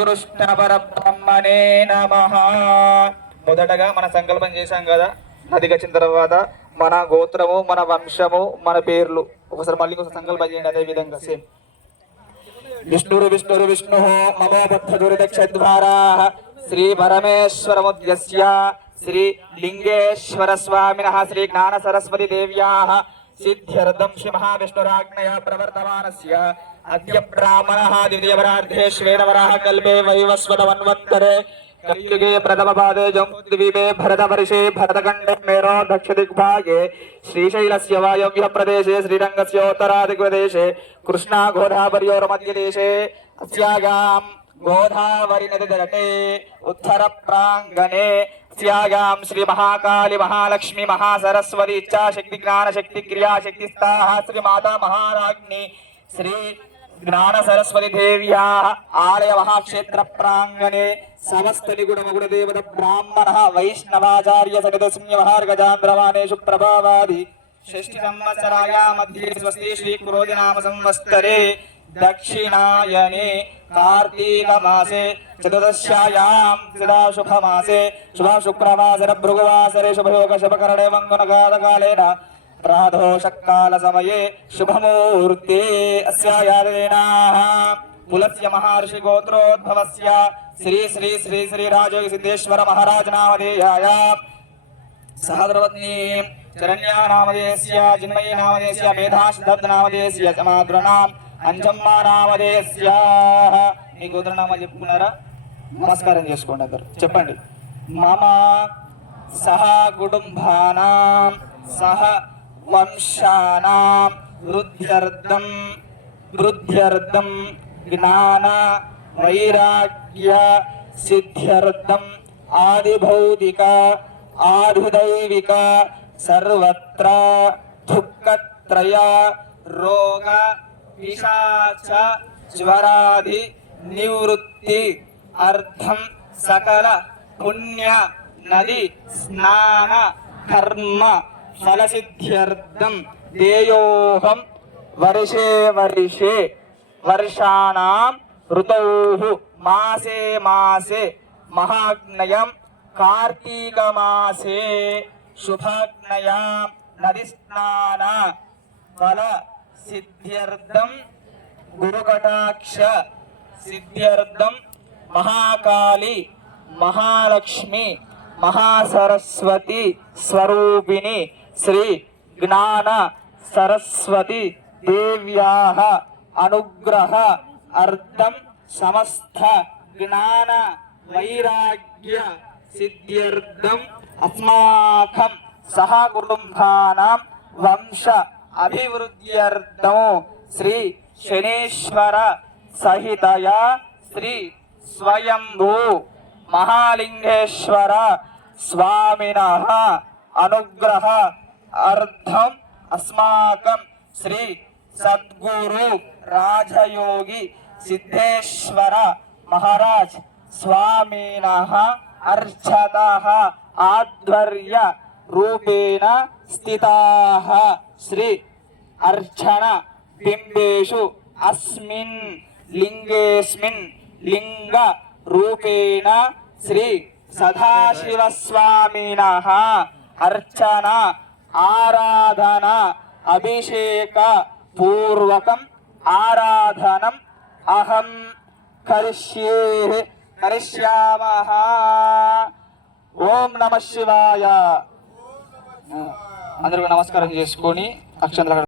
కృష్ణ పరబ్రహ్మణే నమ. మొదటగా మన సంకల్పం చేశాం కదా నదికి వచ్చిన తర్వాత మన గోత్రము మన వంశము మన పేర్లు. ఒకసారి మళ్ళీ ఒకసారి సంకల్పం చేయండి అదే విధంగా సేమ్. విష్ణురు విష్ణురు విష్ణు మమో దురిదక్షద్వారా శ్రీ పరమేశ్వరముద్యస్య శ్రీ లింగేశ్వర స్వామిన. శ్రీ జ్ఞాన సరస్వతి దేవ్యా. सिद्ध्यर्दं श्रीमहाविष्णुराज्ञया प्रवर्तमानस्य। अद्य ब्राह्मणः द्वितीयवरार्धे श्वेतवराः कल्पे वैवस्वतवन्वन्तरे कलियुगे प्रथमपादे जम्बुद्वीपे भरतवर्षे भरतखण्डे मेरो दक्षदिग्भागे श्रीशैलस्य वायव्यप्रदेशे श्रीरङ्गस्योत्तरादिग्प्रदेशे कृष्णाघोधावर्योर्मध्यदेशे अस्यागां गोधावरिनदीतटे उत्तरप्राङ्गणे గోదావర్యోర్మధ్యదేశే శ్రీ మహాకాళి మహాలక్ష్మి మహాసరస్వతి ఇచ్చాశక్తి జ్ఞానశక్తి క్రియాశక్తి స్థాహ శ్రీ మాతా మహారాజ్ని శ్రీ జ్ఞాన సరస్వతి దేవ్యా ఆలయ మహాక్షేత్ర ప్రాంగణే సమస్త నిగుణ మగుణ దేవత బ్రాహ్మణ వైష్ణవాచార్య సగత సింహమార్గజాంధ్రవాణేషు ప్రభావాది షష్ఠి సంవత్సరాయా మధ్యే స్వస్తి శ్రీ క్రోధి నామ సంవత్సరే दक्षिणायने कार्तीकमासे चतुर्दश्यायां सदा शुभमासे शुभशुक्रवासरभृगुवासरे शुभयोगशुभकरणे मङ्गनकालकालेन प्रादोषकालसमये शुभमूर्ते अस्यायादेनाः। कुलस्य महर्षि गोत्रोद्भवस्य श्री श्री श्री श्री राजोग सिद्धेश्वर महाराज नामधेयाय। सहद्रवत्नी चरण्या नामधेयस्य जिन्मयी नामधेयस्य मेधाशब्द नामधेयस्य समाद्रणाम् అంజమ్మ నామధేయస్య మీ గోత్రనామా చెప్పుకున్నారా? నమస్కారం చేసుకోండి అందరు. చెప్పండి. మమ సహ కుటుంబానాం సహ వంశానాం వృద్ధ్యర్థం వృద్ధ్యర్థం జ్ఞాన వైరాగ్య సిద్ధ్యర్థం ఆదిభౌతిక ఆదిదైవిక సర్వత్ర దుఃఖత్రయ రోగ పిశాచ జ్వరాది నివృత్తి అర్థం సకల పుణ్య నది స్నాన కర్మ ఫలసిద్ధ్యర్థం దేయోహం వర్షే వర్షే వర్షాణం ఋతౌ మాసే మాసే మహాగ్నయం కార్తీక మాసే శుభాగ్నయాం నది స్నాన ఫల సిద్ధ్యర్థం గురుకటాక్ష సిద్ధ్యర్థం మహాకాళి మహాలక్ష్మి మహాసరస్వతి స్వరూపిణి శ్రీ జ్ఞాన సరస్వతి దేవ్యా అనుగ్రహ అర్థం సమస్త జ్ఞాన వైరాగ్య సిద్ధ్యర్థం. అస్మాకం సహ కుటుంబానాం వంశ అభివృద్ధ్యర్థం శ్రీ శనీశ్వర సహితయ శ్రీ స్వయంభూ మహాలింగేశ్వర స్వామిన అనుగ్రహ అర్థం అస్మాకం శ్రీ సద్గురు రాజయోగి సిద్ధేశ్వర మహారాజ్ స్వామిన అర్చత ఆధ్వర్య రూపేణ స్థితా శ్రీ అర్చన బింబేషు అస్మిన్ లింగేస్మిన్ లింగ రూపేణ శ్రీ సదాశివస్వామిన అర్చన ఆరాధన అభిషేక పూర్వకం ఆరాధనం అహం కరిష్యే కరిష్యామ ఓం నమ శివాయ అందరూ నమస్కారం చేసుకొని అక్షంతలు